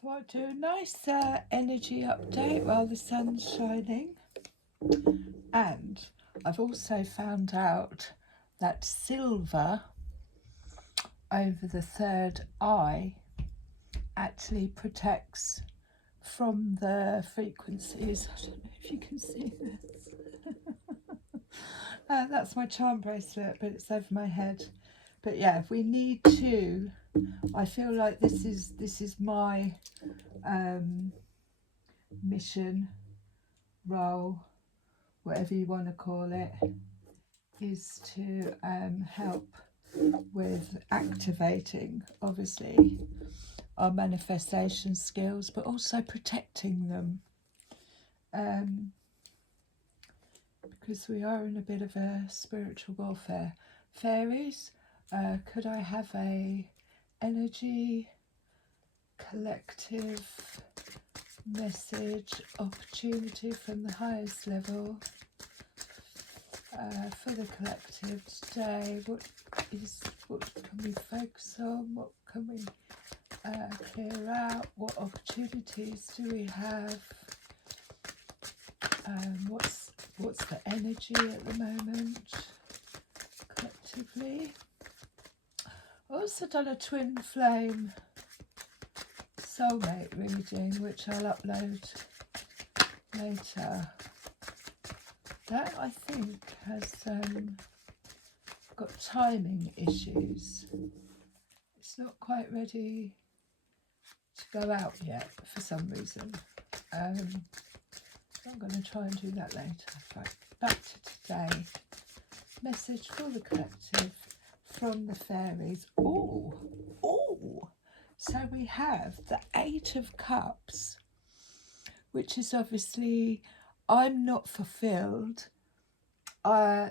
So I'll do a nice energy update while the sun's shining. And I've also found out that silver over the third eye actually protects from the frequencies. I don't know if you can see this. That's my charm bracelet, but it's over my head. But yeah, if we need to, I feel like this is my mission, role, whatever you want to call it, is to help with activating, obviously, our manifestation skills, but also protecting them, because we are in a bit of a spiritual warfare. Fairies, could I have a energy collective message opportunity from the highest level for the collective today? What can we focus on? What can we clear out? What opportunities do we have? What's the energy at the moment collectively? I've also done a twin flame soulmate reading, which I'll upload later. That, I think, has got timing issues. It's not quite ready to go out yet for some reason. I'm going to try and do that later. Right, back to today. Message for the collective from the fairies. Oh, so we have the Eight of Cups, which is obviously, I'm not fulfilled.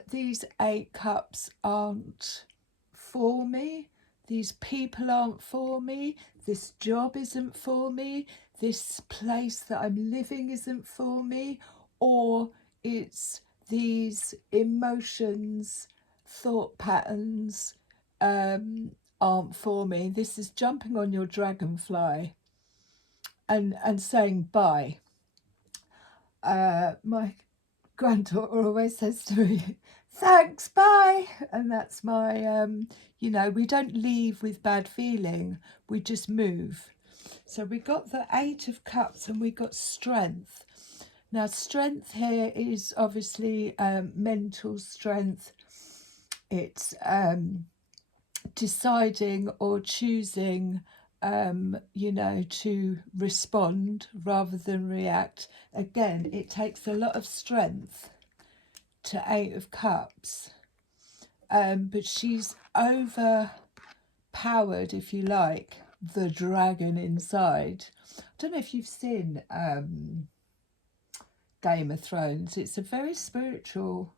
These 8 cups aren't for me. These people aren't for me. This job isn't for me. This place that I'm living isn't for me. Or it's these emotions, thought patterns aren't for me. This is jumping on your dragonfly and saying bye. My granddaughter always says to me, thanks, bye. And that's my, we don't leave with bad feeling, we just move. So we got the Eight of Cups and we got strength. Now, strength here is obviously mental strength. It's deciding or choosing to respond rather than react. Again, it takes a lot of strength to Eight of Cups, but she's overpowered, if you like, the dragon inside. I don't know if you've seen Game of Thrones. It's a very spiritual,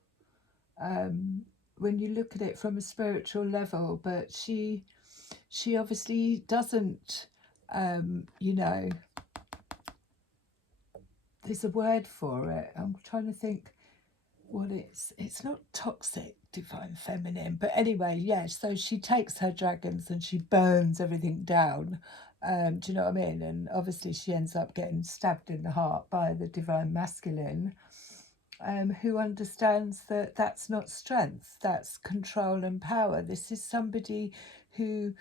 when you look at it from a spiritual level, but she obviously doesn't, there's a word for it. I'm trying to think what it's not toxic, divine feminine, but anyway, yeah, so she takes her dragons and she burns everything down. Do you know what I mean? And obviously she ends up getting stabbed in the heart by the divine masculine, who understands that that's not strength, that's control and power. This is somebody who,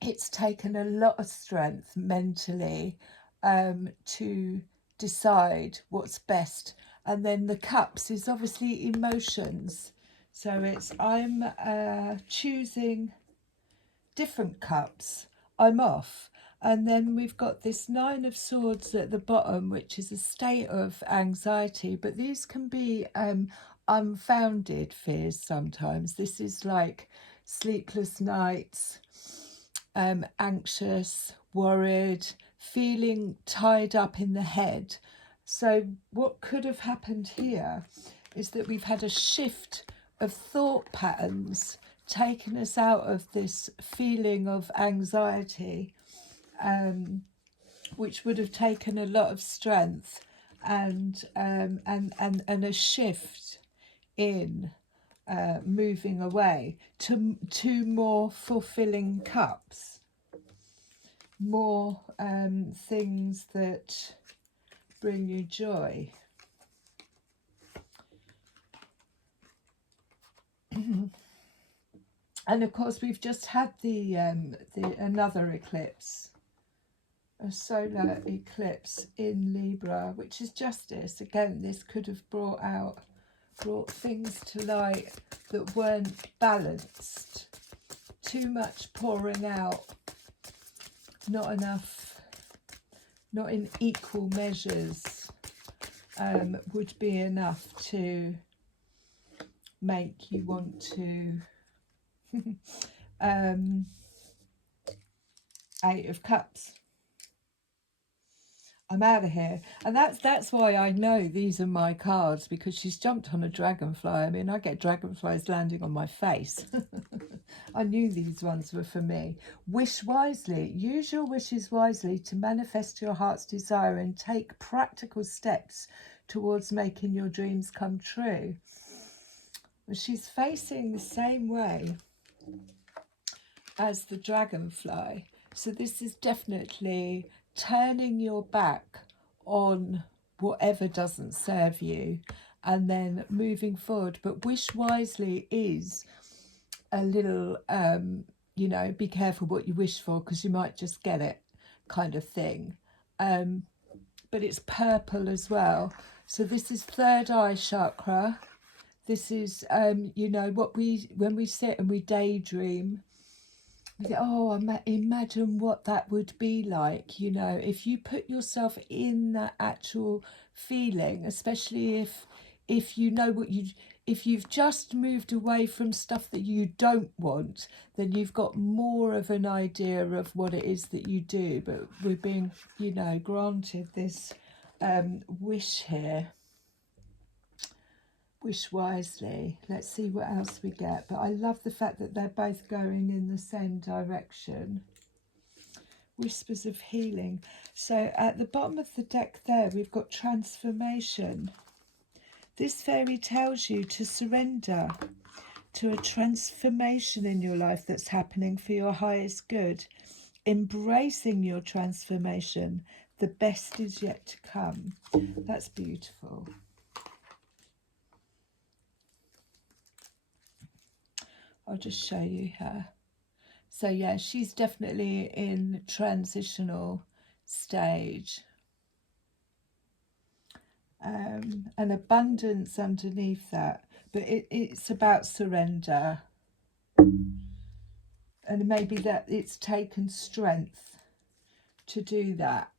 it's taken a lot of strength mentally to decide what's best. And then the cups is obviously emotions. So it's, I'm choosing different cups. I'm off. And then we've got this Nine of Swords at the bottom, which is a state of anxiety. But these can be unfounded fears sometimes. This is like sleepless nights, anxious, worried, feeling tied up in the head. So what could have happened here is that we've had a shift of thought patterns, taken us out of this feeling of anxiety, which would have taken a lot of strength, and a shift in moving away to more fulfilling cups. more things that bring you joy. And of course, we've just had the another eclipse, a solar eclipse in Libra, which is justice. Again, this could have brought things to light that weren't balanced. Too much pouring out, not enough, not in equal measures, would be enough to make you want to Eight of Cups. I'm out of here. And that's why I know these are my cards, because she's jumped on a dragonfly. I mean, I get dragonflies landing on my face. I knew these ones were for me. Wish wisely. Use your wishes wisely to manifest your heart's desire and take practical steps towards making your dreams come true. She's facing the same way as the dragonfly. So this is definitely turning your back on whatever doesn't serve you and then moving forward. But wish wisely is a little, you know, be careful what you wish for, because you might just get it kind of thing. But it's purple as well. So this is third eye chakra. This is, you know, when we sit and we daydream, we think, oh, imagine what that would be like, you know, if you put yourself in that actual feeling, especially if you know if you've just moved away from stuff that you don't want, then you've got more of an idea of what it is that you do. But we're being, you know, granted this wish here. Wish wisely. Let's see what else we get. But I love the fact that they're both going in the same direction. Whispers of healing. So at the bottom of the deck there, we've got transformation. This fairy tells you to surrender to a transformation in your life that's happening for your highest good. Embracing your transformation. The best is yet to come. That's beautiful. I'll just show you her. So yeah, she's definitely in transitional stage. And abundance underneath that. But it's about surrender. And maybe that it's taken strength to do that.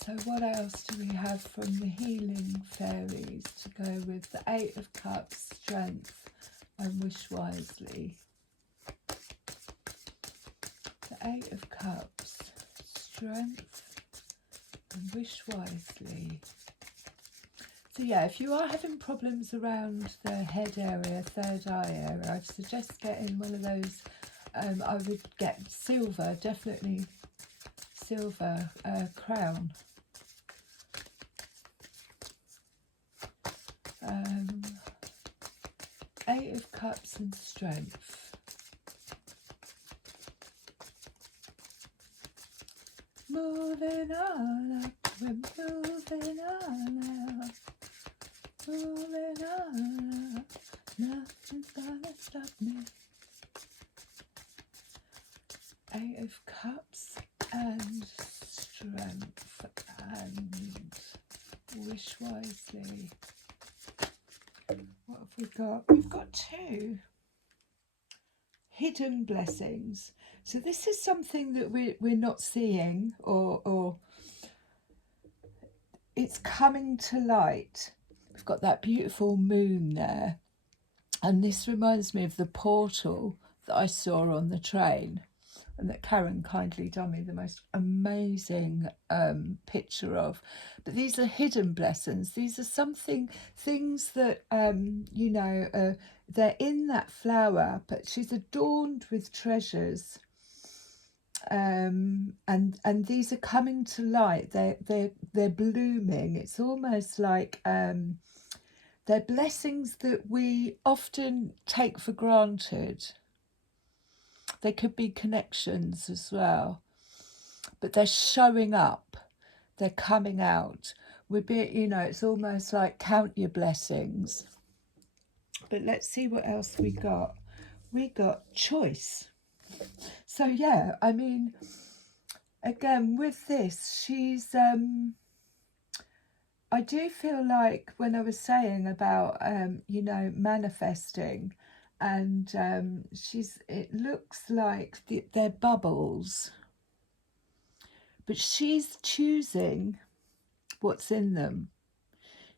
So what else do we have from the healing fairies to go with the Eight of Cups, strength and wish wisely? The Eight of Cups, strength and wish wisely. So yeah, if you are having problems around the head area, third eye area, I'd suggest getting one of those. I would get silver, definitely silver crown. Eight of Cups and strength. Moving on up, we're moving on up. Moving on up, nothing's gonna stop me. Eight of Cups and strength and wish wisely. What have we got? We've got two hidden blessings. So this is something that we're not seeing, or it's coming to light. We've got that beautiful moon there, and this reminds me of the portal that I saw on the train, and that Karen kindly done me the most amazing picture of. But these are hidden blessings. These are things that, you know, they're in that flower, but she's adorned with treasures. And these are coming to light. They're blooming. It's almost like they're blessings that we often take for granted. They could be connections as well. But they're showing up. They're coming out. We're being, you know, it's almost like count your blessings. But let's see what else we got. We got choice. So yeah, I mean, again with this, she's I do feel like when I was saying about you know, manifesting, and it looks like they're bubbles, but she's choosing what's in them.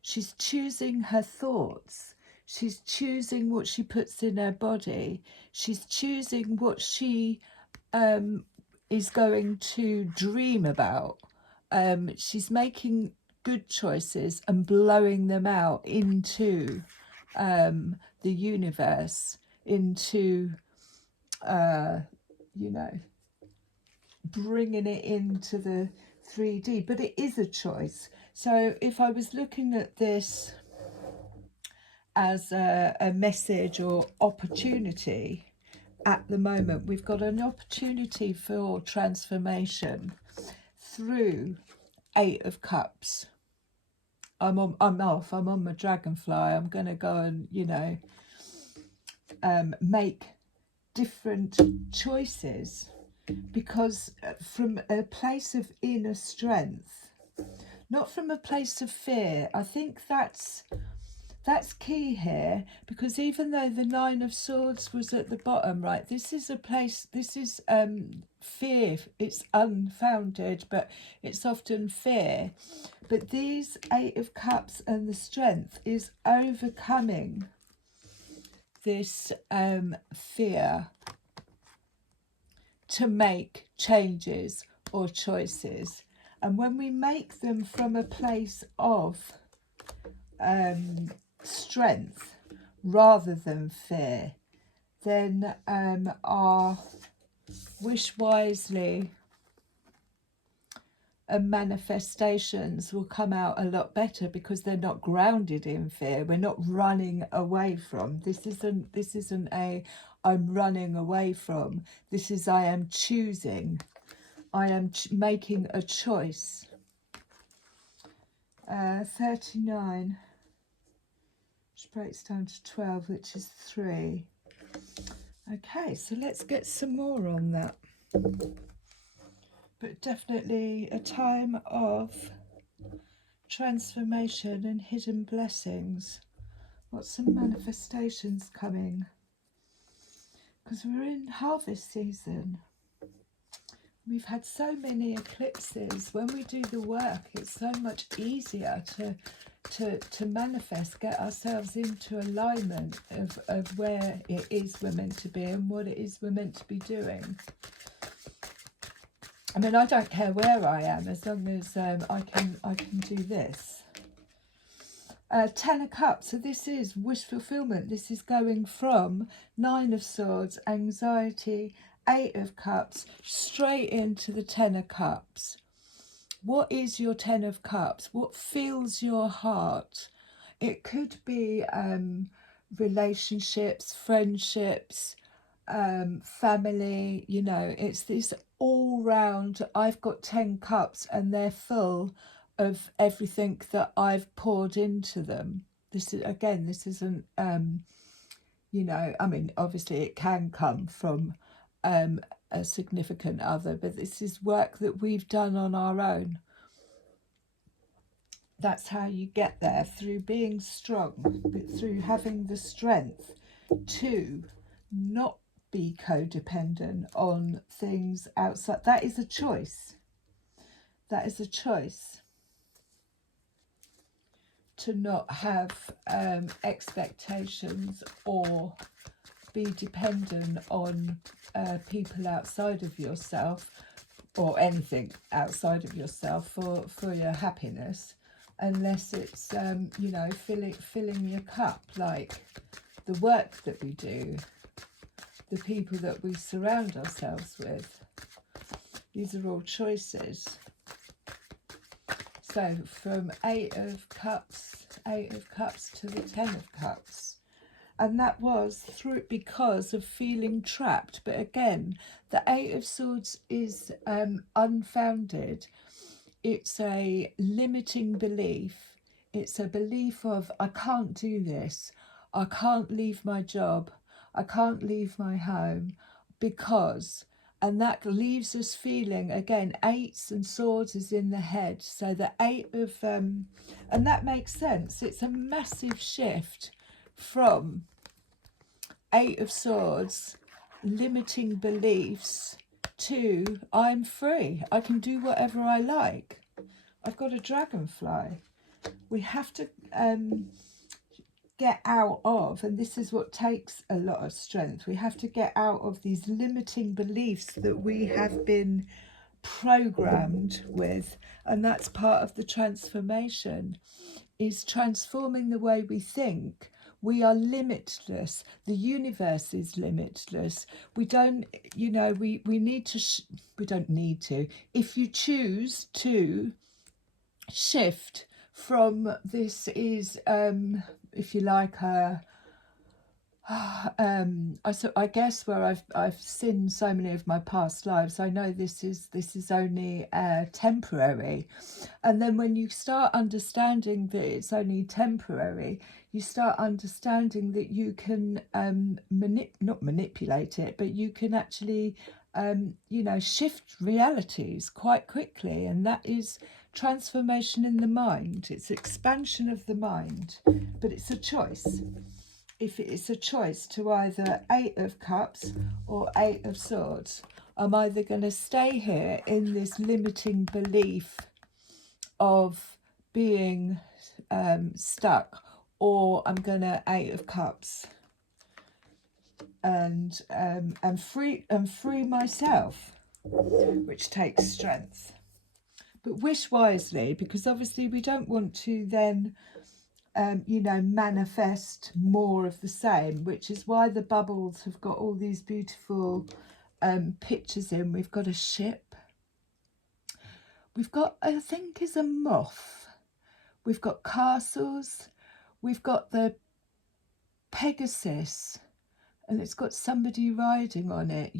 She's choosing her thoughts. She's choosing what she puts in her body. She's choosing what she is going to dream about. She's making good choices and blowing them out into the universe, into, you know, bringing it into the 3D. But it is a choice. So if I was looking at this as a message or opportunity, at the moment we've got an opportunity for transformation through 8 of Cups. I'm on my dragonfly. I'm going to go and, you know, make different choices, because from a place of inner strength, not from a place of fear. I think that's key here, because even though the 9 of Swords was at the bottom, right, this is a place, this is fear. It's unfounded, but it's often fear. But these 8 of Cups and the strength is overcoming this fear to make changes or choices. And when we make them from a place of strength rather than fear, then our wish wisely and manifestations will come out a lot better, because they're not grounded in fear. We're not running away from. This isn't a I'm running away from. This is I am choosing. I am making a choice. 39, which breaks down to 12, which is 3. Okay, so let's get some more on that. But definitely a time of transformation and hidden blessings. What's some manifestations coming? Because we're in harvest season. We've had so many eclipses. When we do the work, it's so much easier to manifest, get ourselves into alignment of where it is we're meant to be and what it is we're meant to be doing. I mean, I don't care where I am, as long as I can do this. 10 of Cups, so this is wish fulfillment. This is going from 9 of Swords, anxiety, 8 of Cups, straight into the 10 of Cups. What is your 10 of Cups? What fills your heart? It could be relationships, friendships, family, you know, it's this all round. I've got 10 cups and they're full of everything that I've poured into them. This is, again, this isn't you know, I mean, obviously it can come from a significant other, but this is work that we've done on our own. That's how you get there, through being strong, but through having the strength to not be codependent on things outside. That is a choice. That is a choice to not have expectations or be dependent on people outside of yourself, or anything outside of yourself for your happiness, unless it's you know, filling your cup, like the work that we do, the people that we surround ourselves with. These are all choices. So from 8 of Cups to the 10 of Cups. and that was through because of feeling trapped. But again, the Eight of Swords is unfounded. It's a limiting belief. It's a belief of, I can't do this. I can't leave my job. I can't leave my home because, and that leaves us feeling, again, eights and swords is in the head. So the eight of, and that makes sense. It's a massive shift from Eight of Swords, limiting beliefs, to I'm free. I can do whatever I like. I've got a dragonfly. We have to get out of, and this is what takes a lot of strength, we have to get out of these limiting beliefs that we have been programmed with, and that's part of the transformation, is transforming the way we think. We are limitless. The universe is limitless. We don't, we need to, we don't need to. If you choose to shift from this is, if you like, I guess where I've seen so many of my past lives, I know this is only temporary, and then when you start understanding that it's only temporary, you start understanding that you can not manipulate it, but you can actually shift realities quite quickly, and that is transformation in the mind. It's expansion of the mind, but it's a choice. If it's a choice to either Eight of Cups or Eight of Swords, I'm either going to stay here in this limiting belief of being stuck, or I'm going to Eight of Cups and free myself, which takes strength. But wish wisely, because obviously we don't want to then manifest more of the same, which is why the bubbles have got all these beautiful pictures in. We've got a ship. We've got, I think, is a moth. We've got castles. We've got the Pegasus, and it's got somebody riding on it,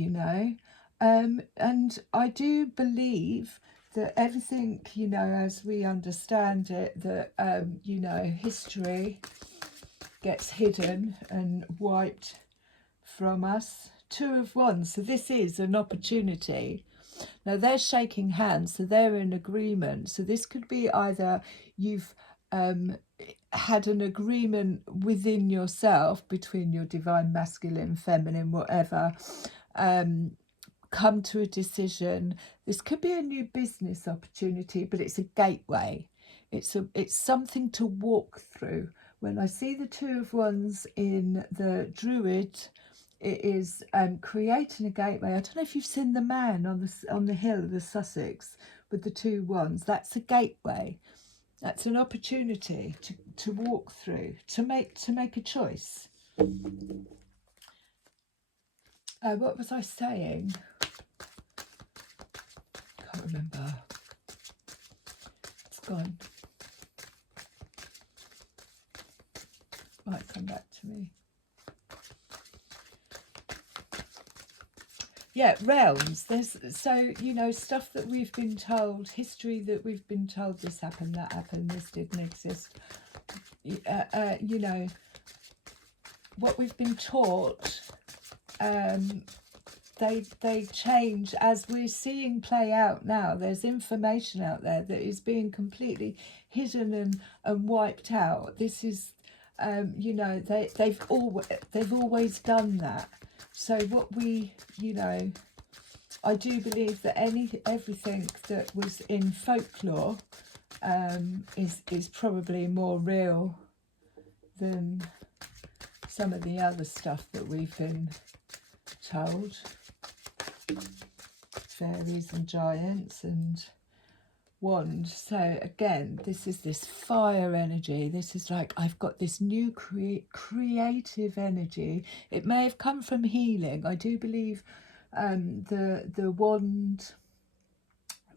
and I do believe that everything, as we understand it, that, history gets hidden and wiped from us. Two of Wands, so this is an opportunity. Now they're shaking hands, so they're in agreement. So this could be either you've had an agreement within yourself, between your divine masculine, feminine, whatever, come to a decision. This could be a new business opportunity, but it's a gateway. It's something to walk through. When I see the Two of Wands in the Druid, it is creating a gateway. I don't know if you've seen the man on the hill of the Sussex with the two wands. That's a gateway. That's an opportunity to walk through, to make a choice. What was I saying? Can't remember. It's gone. Might come back to me. Yeah, realms. There's stuff that we've been told, history that we've been told, this happened, that happened, this didn't exist. What we've been taught, they change as we're seeing play out now. There's information out there that is being completely hidden and wiped out. This is, they've always done that. So what we, I do believe that everything that was in folklore is probably more real than some of the other stuff that we've been told. Fairies and giants and wands. So again, this is this fire energy. This is like, I've got this new creative energy. It may have come from healing. I do believe the wand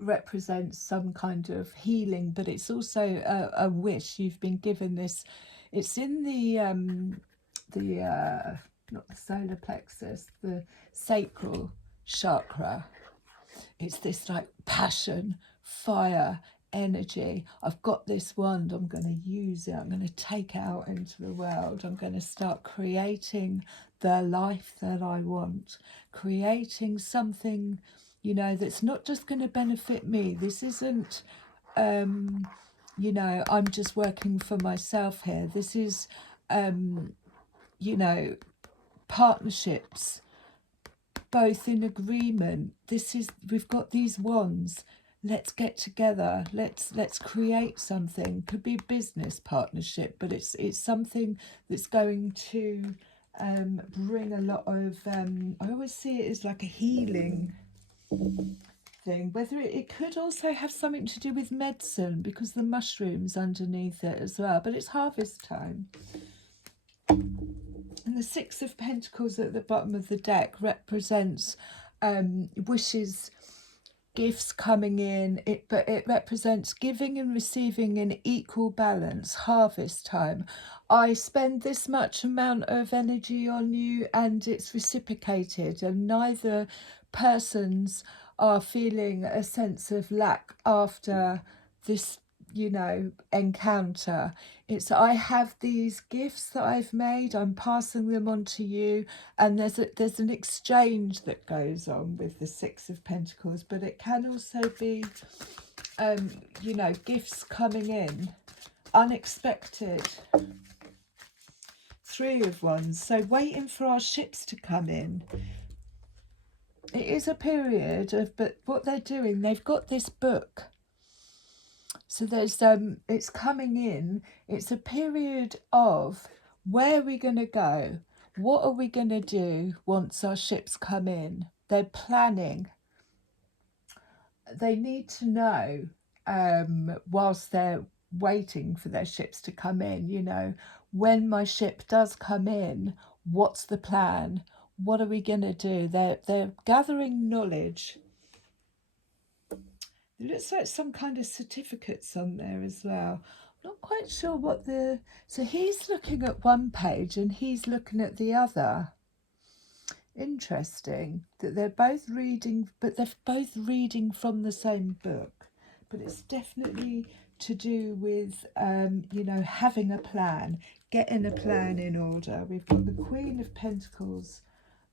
represents some kind of healing, but it's also a wish. You've been given this. It's in the not the solar plexus, the sacral chakra. It's this like passion, fire, energy. I've got this wand, I'm going to use it, I'm going to take it out into the world, I'm going to start creating the life that I want, creating something, you know, that's not just going to benefit me. This isn't, you know, I'm just working for myself here. This is, you know, partnerships, both in agreement. This is, we've got these wands, let's get together, let's create something. Could be business partnership, but it's something that's going to bring a lot of I always see it as like a healing thing. Whether it could also have something to do with medicine, because the mushrooms underneath it as well, but it's harvest time. And the Six of Pentacles at the bottom of the deck represents wishes, gifts coming in, but it represents giving and receiving in equal balance, harvest time. I spend this much amount of energy on you and it's reciprocated, and neither persons are feeling a sense of lack after this, you know, encounter. It's, I have these gifts that I've made, I'm passing them on to you, and there's an exchange that goes on with the Six of Pentacles. But it can also be you know, gifts coming in unexpected. Three of Wands, so waiting for our ships to come in. It is a period of, but what they're doing, they've got this book. So there's it's coming in. It's a period of where are we going to go? What are we going to do once our ships come in? They're planning. They need to know whilst they're waiting for their ships to come in, you know, when my ship does come in, what's the plan? What are we going to do? They're gathering knowledge. It looks like some kind of certificates on there as well. I'm not quite sure what the... So he's looking at one page and he's looking at the other. Interesting that they're both reading, but they're both reading from the same book. But it's definitely to do with, you know, having a plan, getting a plan in order. We've got the Queen of Pentacles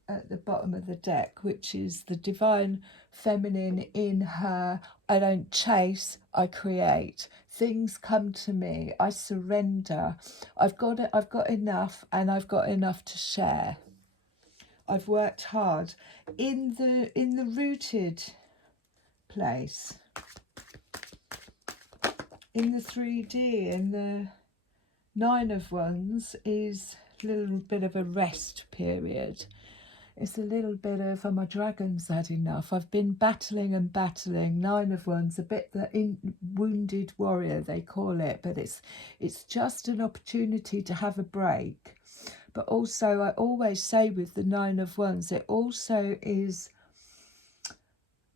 at the bottom of the deck, which is the divine feminine in her. I don't chase, I create. Things come to me, I surrender. I've got it, I've got enough, and I've got enough to share. I've worked hard in the rooted place, in the 3D, in the Nine of Wands is a little bit of a rest period. It's a little bit of, oh, my dragon's had enough. I've been battling and battling. Nine of Wands, a bit the wounded warrior, they call it. But it's just an opportunity to have a break. But also, I always say with the Nine of Wands, it also is,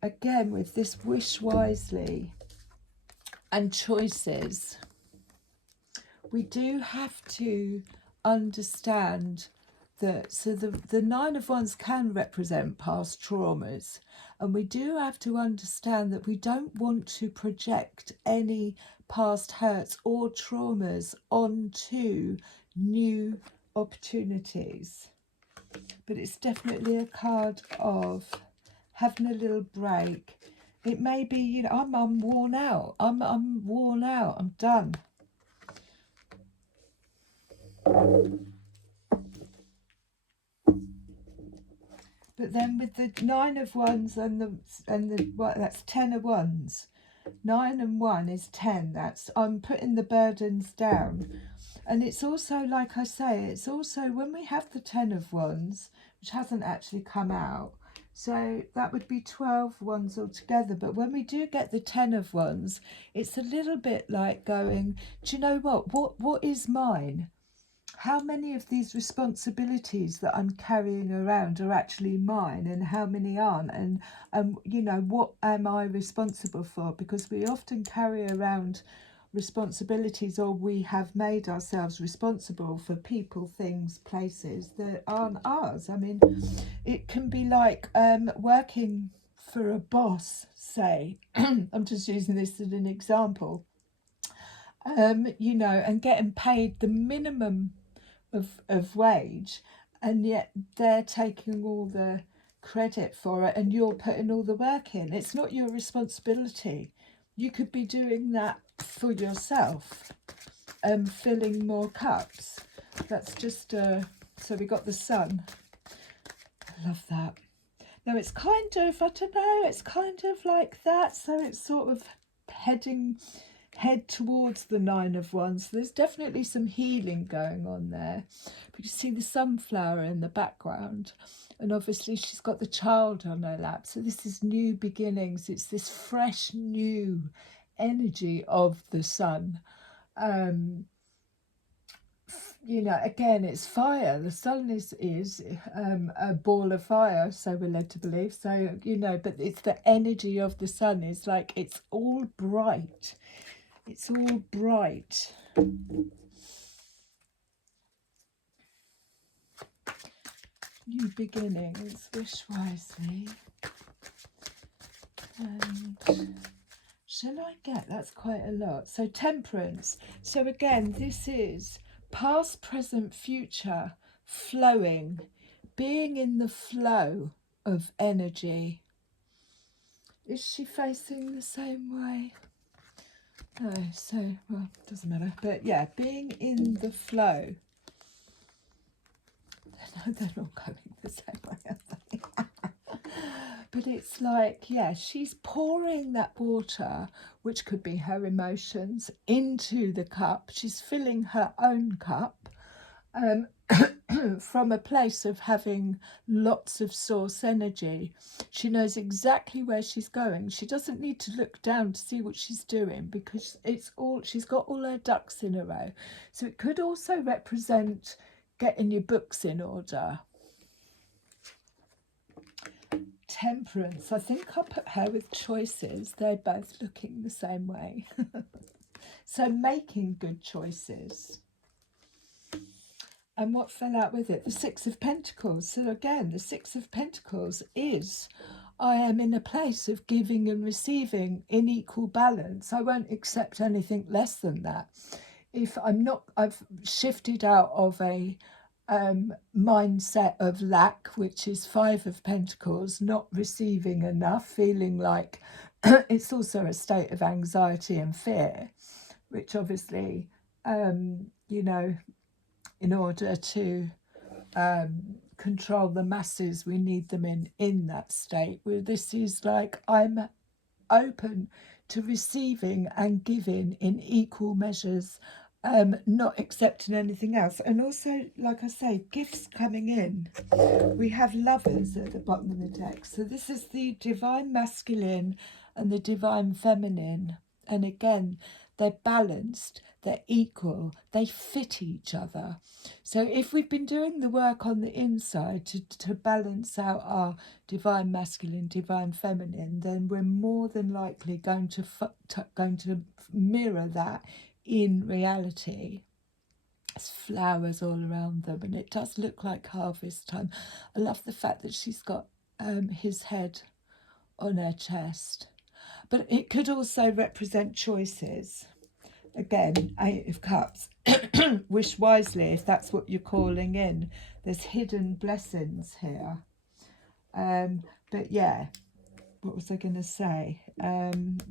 again, with this wish wisely and choices, we do have to understand that, so the Nine of Wands can represent past traumas, and we do have to understand that we don't want to project any past hurts or traumas onto new opportunities. But it's definitely a card of having a little break. It may be, you know, I'm worn out, I'm worn out, I'm done. But then with the Nine of Wands and the what, that's 10 of Wands. 9 and 1 is 10. That's, I'm putting the burdens down. And it's also, like I say, it's also when we have the 10 of Wands, which hasn't actually come out, so that would be 12 Wands altogether. But when we do get the 10 of Wands, it's a little bit like going, do you know what is mine? How many of these responsibilities that I'm carrying around are actually mine, and how many aren't? And you know, what am I responsible for? Because we often carry around responsibilities, or we have made ourselves responsible for people, things, places that aren't ours. I mean, it can be like working for a boss, say. I'm just using this as an example. You know, and getting paid the minimum of wage, and yet they're taking all the credit for it and you're putting all the work in. It's not your responsibility. You could be doing that for yourself, filling more cups. That's just so we got the sun. I love that. Now it's kind of, I don't know, it's kind of like that, so it's sort of head towards the Nine of Wands. So there's definitely some healing going on there. But you see the sunflower in the background, and obviously she's got the child on her lap. So this is new beginnings. It's this fresh new energy of the sun. You know, again, it's fire. The sun is a ball of fire, so we're led to believe. So, you know, but it's the energy of the sun. It's like it's all bright. It's all bright. New beginnings, wish wisely. And shall I get, that's quite a lot. So temperance. So again, this is past, present, future, flowing, being in the flow of energy. Is she facing the same way? No, so, well, doesn't matter. But yeah, being in the flow. No, they're not going the same way, are they? But it's like, yeah, she's pouring that water, which could be her emotions, into the cup. She's filling her own cup from a place of having lots of source energy. She knows exactly where she's going. She doesn't need to look down to see what she's doing, because it's all, she's got all her ducks in a row. So it could also represent getting your books in order. Temperance, I think I'll put her with choices. They're both looking the same way. So making good choices. And what fell out with it? The Six of Pentacles. So again, the Six of Pentacles is, I am in a place of giving and receiving in equal balance. I won't accept anything less than that. If I'm not, I've shifted out of a mindset of lack, which is Five of Pentacles, not receiving enough, feeling like it's also a state of anxiety and fear, which obviously, you know, in order to control the masses, we need them in that state where this is like, I'm open to receiving and giving in equal measures, not accepting anything else. And also, like I say, gifts coming in. We have Lovers at the bottom of the deck. So this is the divine masculine and the divine feminine. And again, they're balanced, they're equal, they fit each other. So if we've been doing the work on the inside to balance out our divine masculine, divine feminine, then we're more than likely going to mirror that in reality. There's flowers all around them, and it does look like harvest time. I love the fact that she's got his head on her chest. But it could also represent choices. Again, Eight of Cups. Wish wisely if that's what you're calling in. There's hidden blessings here. But yeah, what was I going to say?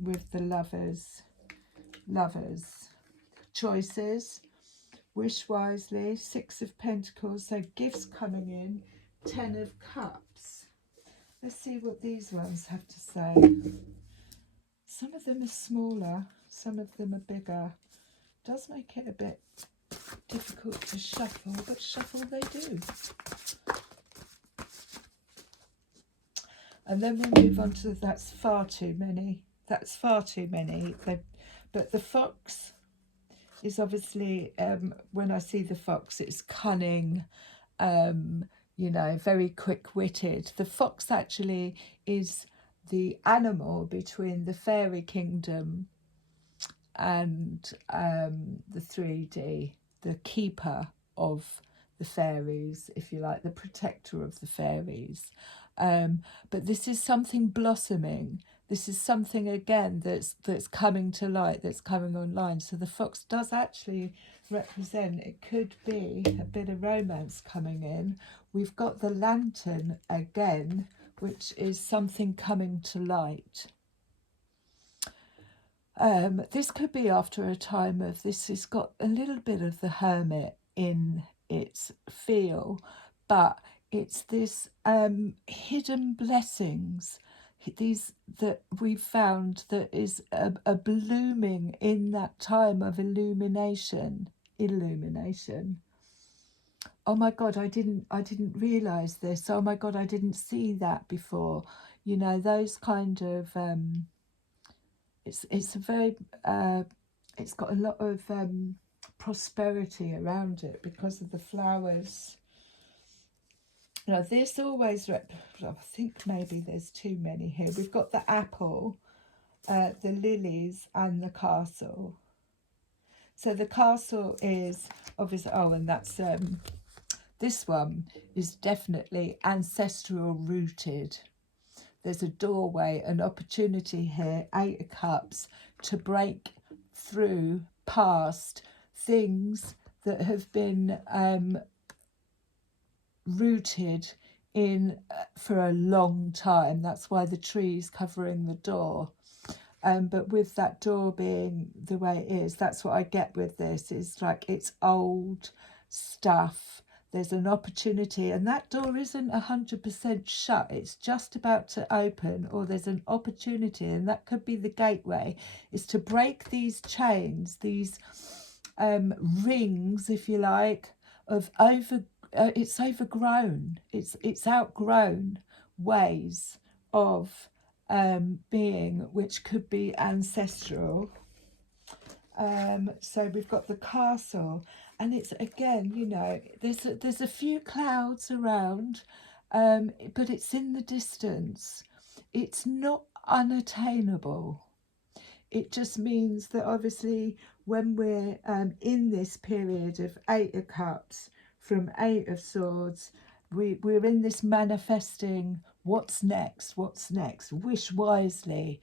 With the lovers, choices, wish wisely, Six of Pentacles, so gifts coming in, Ten of Cups. Let's see what these ones have to say. Some of them are smaller, some of them are bigger. Does make it a bit difficult to shuffle, but shuffle they do. And then we'll move on to that's far too many. That's far too many. But the fox is obviously, when I see the fox, it's cunning, you know, very quick-witted. The fox actually is the animal between the fairy kingdom and the 3D, the keeper of the fairies, if you like, the protector of the fairies. But this is something blossoming. This is something again that's coming to light, that's coming online. So the fox does actually represent, it could be a bit of romance coming in. We've got the lantern again, which is something coming to light. This could be after a time of, this has got a little bit of the hermit in its feel, but it's this hidden blessings, these that we've found that is a blooming in that time of illumination. Oh my God, I didn't realize this. Oh my God, I didn't see that before. You know, those kind of it's a very it's got a lot of prosperity around it because of the flowers. Now this always I think maybe there's too many here. We've got the apple, the lilies, and the castle. So the castle is obviously, oh, and that's this one is definitely ancestral rooted. There's a doorway, an opportunity here, 8 of Cups, to break through past things that have been rooted in for a long time. That's why the tree's covering the door. But with that door being the way it is, that's what I get with this. It's like it's old stuff. There's an opportunity, and that door isn't 100% shut. It's just about to open, or there's an opportunity, and that could be the gateway, is to break these chains, these rings, if you like, of it's overgrown. It's outgrown ways of being, which could be ancestral. So we've got the castle, and it's again, you know, there's a few clouds around, but it's in the distance. It's not unattainable. It just means that obviously when we're in this period of 8 of Cups from 8 of Swords, we're in this manifesting what's next, wish wisely.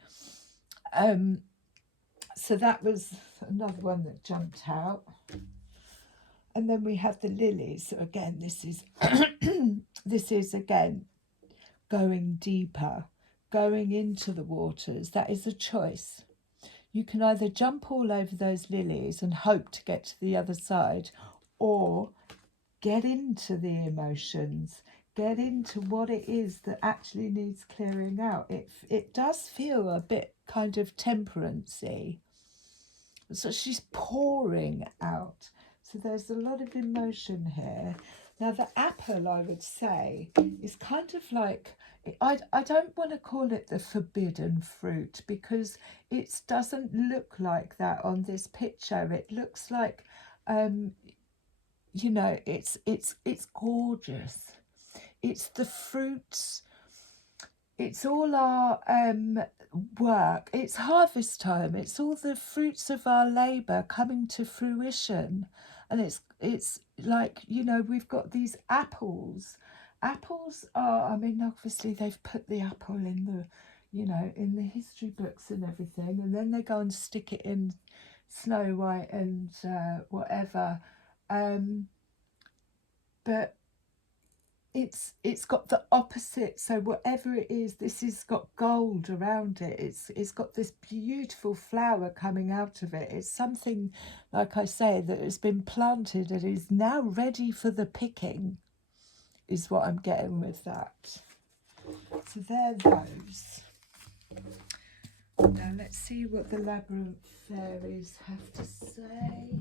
So that was another one that jumped out. And then we have the lilies. So again, this is this is again going deeper, going into the waters. That is a choice. You can either jump all over those lilies and hope to get to the other side, or get into the emotions, get into what it is that actually needs clearing out. It does feel a bit kind of temperance-y. So she's pouring out. So there's a lot of emotion here. Now the apple, I would say, is kind of like, I don't want to call it the forbidden fruit, because it doesn't look like that on this picture. It looks like, you know, it's gorgeous. It's the fruits. It's all our work. It's harvest time. It's all the fruits of our labour coming to fruition. And it's like, you know, we've got these apples. Apples are, I mean, obviously they've put the apple in the, you know, in the history books and everything, and then they go and stick it in Snow White and whatever. But it's got the opposite. So whatever it is, this has got gold around it. It's got this beautiful flower coming out of it. It's something, like I say, that has been planted and is now ready for the picking, is what I'm getting with that. So there those. Now let's see what the labyrinth fairies have to say.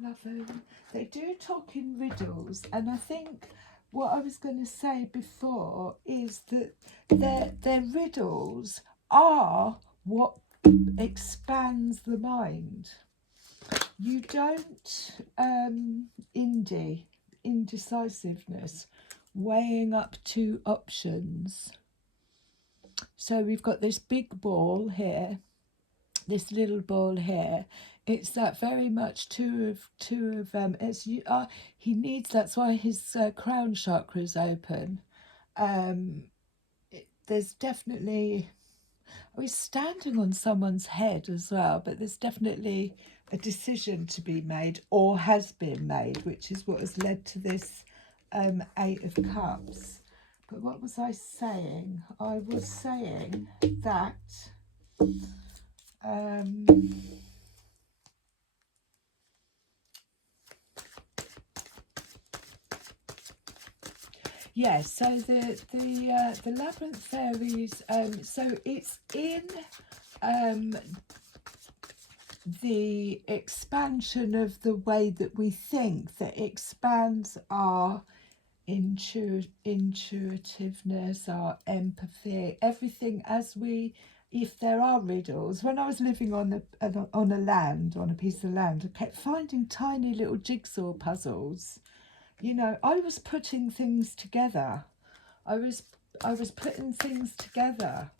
Love them. They do talk in riddles, and I think what I was going to say before is that their riddles are what expands the mind. You don't indecisiveness, weighing up 2 options. So we've got this big ball here, this little ball here, it's that very much it's he needs, that's why his crown chakra is open. There's definitely, he's standing on someone's head as well, but there's definitely a decision to be made, or has been made, which is what has led to this Eight of Cups. But what was I saying? I was saying that yeah, so the labyrinth fairies, so it's in the expansion of the way that we think, that expands our intuitiveness, our empathy, everything. As we, if there are riddles, when I was living on a piece of land, I kept finding tiny little jigsaw puzzles. You know, I was putting things together. I was putting things together.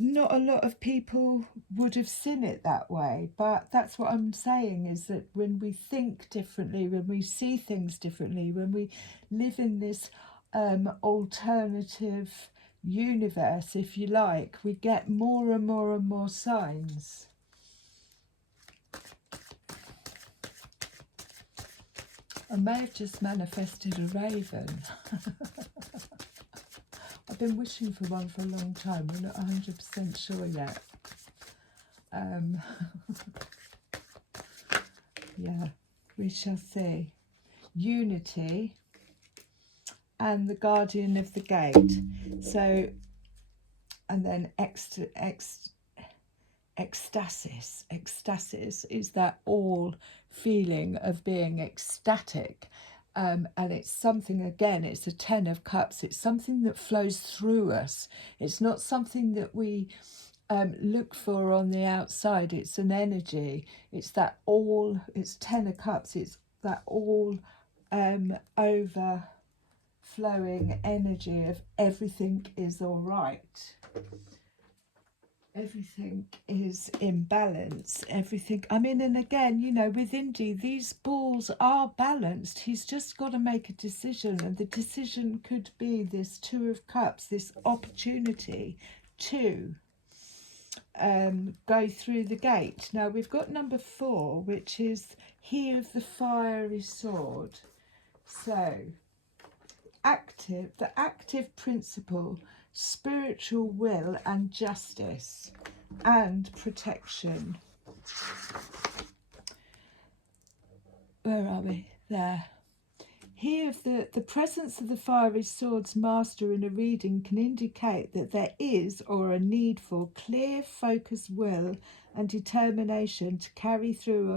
Not a lot of people would have seen it that way, but that's what I'm saying, is that when we think differently, when we see things differently, when we live in this alternative universe, if you like, we get more and more and more signs. I may have just manifested a raven. I've been wishing for one for a long time. We're not 100% sure yet. Yeah, we shall see. Unity and the guardian of the gate. So, and then ecstasis. Ecstasis is that all feeling of being ecstatic. And it's something, again, it's a 10 of cups. It's something that flows through us. It's not something that we look for on the outside. It's an energy. It's that all, it's 10 of cups. It's that all overflowing energy of everything is all right. Everything is in balance. Everything, I mean, and again, you know, with Indy, these balls are balanced. He's just got to make a decision, and the decision could be this Two of Cups, this opportunity to go through the gate. Now we've got number 4, which is He of the Fiery Sword. So the active principle, spiritual will and justice and protection. Where are we? There. Here, the presence of the fiery sword's master in a reading can indicate that there is, or a need for, clear, focused will and determination to carry through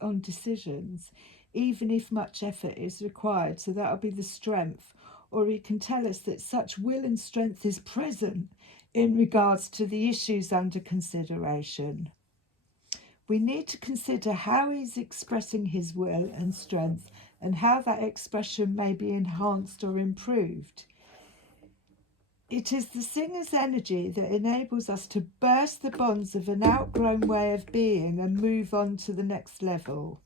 on decisions, even if much effort is required. So that'll be the strength. Or he can tell us that such will and strength is present in regards to the issues under consideration. We need to consider how he's expressing his will and strength, and how that expression may be enhanced or improved. It is the singer's energy that enables us to burst the bonds of an outgrown way of being and move on to the next level.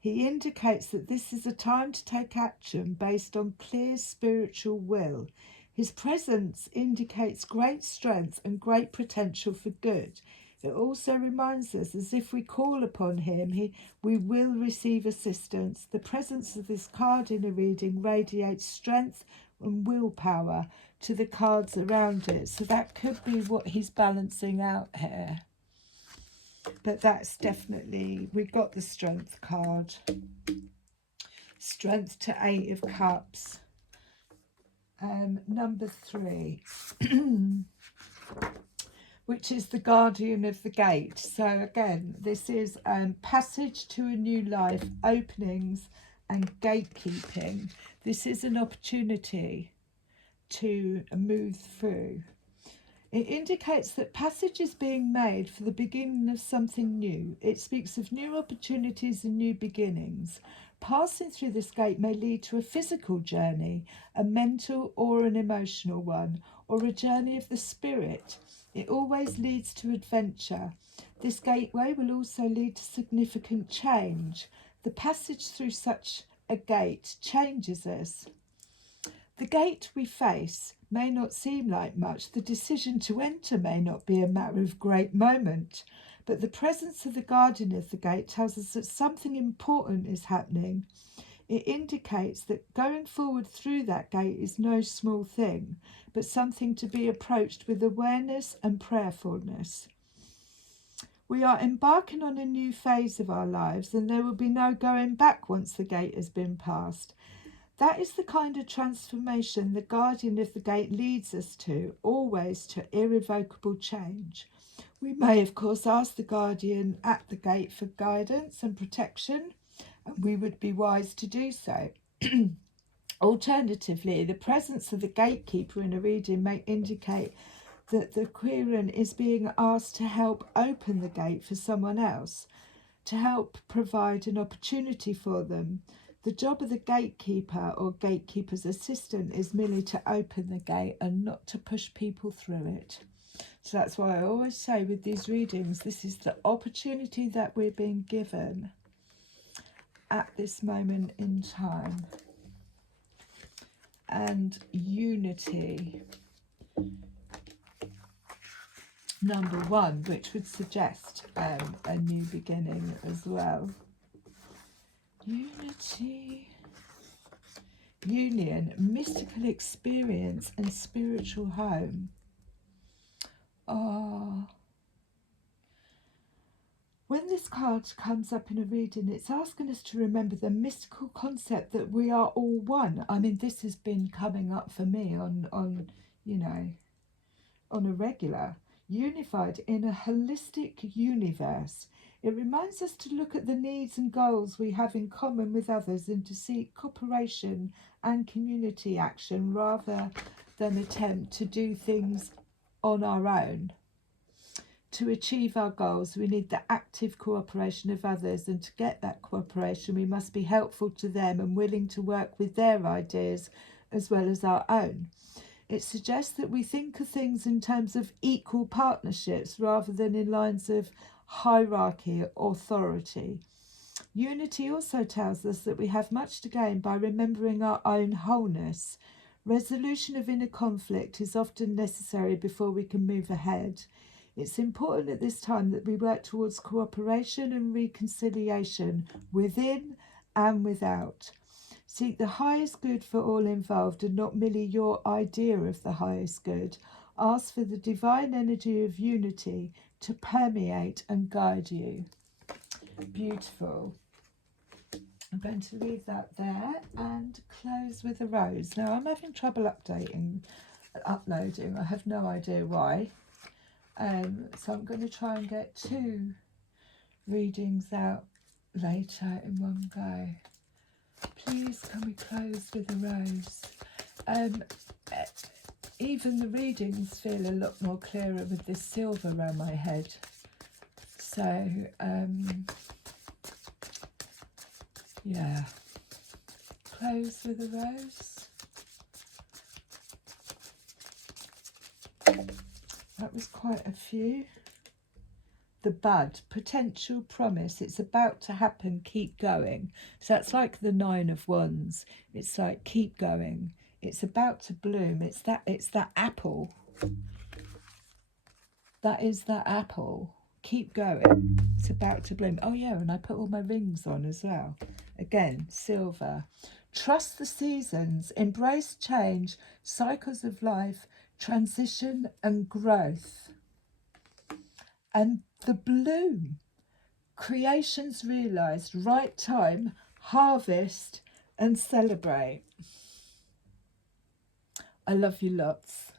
He indicates that this is a time to take action based on clear spiritual will. His presence indicates great strength and great potential for good. It also reminds us, as if we call upon him, we will receive assistance. The presence of this card in a reading radiates strength and willpower to the cards around it. So that could be what he's balancing out here. But that's definitely, we got the strength card. Strength to 8 of Cups. Number 3. Which is the guardian of the gate. So again, this is passage to a new life, openings and gatekeeping. This is an opportunity to move through. It indicates that passage is being made for the beginning of something new. It speaks of new opportunities and new beginnings. Passing through this gate may lead to a physical journey, a mental or an emotional one, or a journey of the spirit. It always leads to adventure. This gateway will also lead to significant change. The passage through such a gate changes us. The gate we face may not seem like much. The decision to enter may not be a matter of great moment. But the presence of the guardian of the gate tells us that something important is happening. It indicates that going forward through that gate is no small thing, but something to be approached with awareness and prayerfulness. We are embarking on a new phase of our lives, and there will be no going back once the gate has been passed. That is the kind of transformation the guardian of the gate leads us to, always to irrevocable change. We may, of course, ask the guardian at the gate for guidance and protection, and we would be wise to do so. Alternatively, the presence of the gatekeeper in a reading may indicate that the querent is being asked to help open the gate for someone else, to help provide an opportunity for them. The job of the gatekeeper or gatekeeper's assistant is merely to open the gate and not to push people through it. So that's why I always say with these readings, this is the opportunity that we're being given at this moment in time. And unity, number one, which would suggest a new beginning as well. Unity, union, mystical experience and spiritual home. When this card comes up in a reading, it's asking us to remember the mystical concept that we are all one. I mean, this has been coming up for me on a regular, unified in a holistic universe. It reminds us to look at the needs and goals we have in common with others and to seek cooperation and community action rather than attempt to do things on our own. To achieve our goals, we need the active cooperation of others, and to get that cooperation, we must be helpful to them and willing to work with their ideas as well as our own. It suggests that we think of things in terms of equal partnerships rather than in lines of hierarchy or authority. Unity also tells us that we have much to gain by remembering our own wholeness. Resolution of inner conflict is often necessary before we can move ahead. It's important at this time that we work towards cooperation and reconciliation within and without. Seek the highest good for all involved and not merely your idea of the highest good. Ask for the divine energy of unity to permeate and guide you. Beautiful. I'm going to leave that there and close with a rose. Now, I'm having trouble uploading. I have no idea why. So I'm going to try and get 2 readings out later in one go. Please can we close with a rose? Even the readings feel a lot more clearer with this silver around my head. So, yeah. Close with a rose. That was quite a few. The bud, potential promise, it's about to happen, keep going. So that's like the 9 of Wands. It's like keep going. It's about to bloom. It's that apple. That is that apple. Keep going. It's about to bloom. Oh yeah, and I put all my rings on as well. Again, silver. Trust the seasons, embrace change, cycles of life, transition and growth. And the bloom. Creations realised, right time, harvest and celebrate. I love you lots.